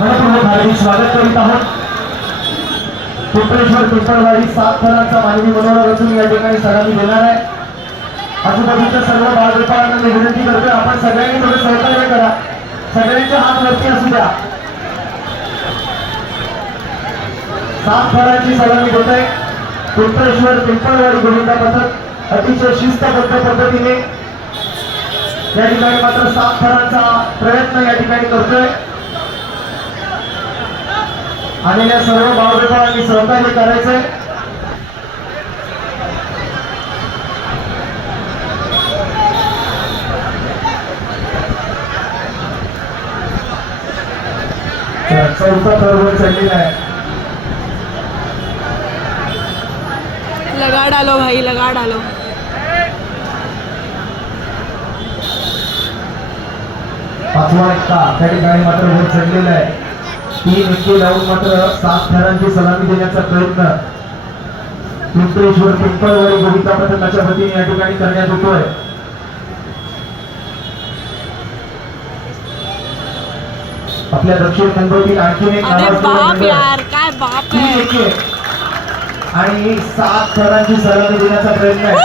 मनपूर्वक हार्दिक स्वागत करीत आहोत। पिंपळेश्वर पिंपळवाडी 7 थरांचा मानवी मनोरा रचून या ठिकाणी सलामी देणार आहे। आजूबाजूच्या सर्व बाळगोपाळांना मी विनंती करतोय, आपण सगळ्यांनी थोडं सहकार्य करा, सगळ्यांचे हात वरती असू द्या। 7 थरांची सलामी देत आहे पिंपळेश्वर पिंपळवाडी गोविंदा पथक अतिशय शिस्तबद्ध पद्धतीने या ठिकाणी मात्र 7 थरांचा प्रयत्न या ठिकाणी करतोय। आलेल्या सर्व बाळगोपाळांनी सहकार्य करायचंय। चौथा थर चढलेला आहे। लगा डालो भाई, लगा डालो। पाचवा एक्का त्या ठिकाणी मात्र वर चढलेला आहे। 3 एक्के लावून मात्र 7 थरांची सलामी देण्याचा प्रयत्न पिंपळेश्वर पिंपळवाडी गोविंदा पथकाच्या वतीने या ठिकाणी करण्यात येतोय। आपल्या दक्षिण मुंबईतील आणखीन एक बाप यार, काय बाप आहे। आणि 7 थरांची सलामी देण्याचा प्रयत्न आहे।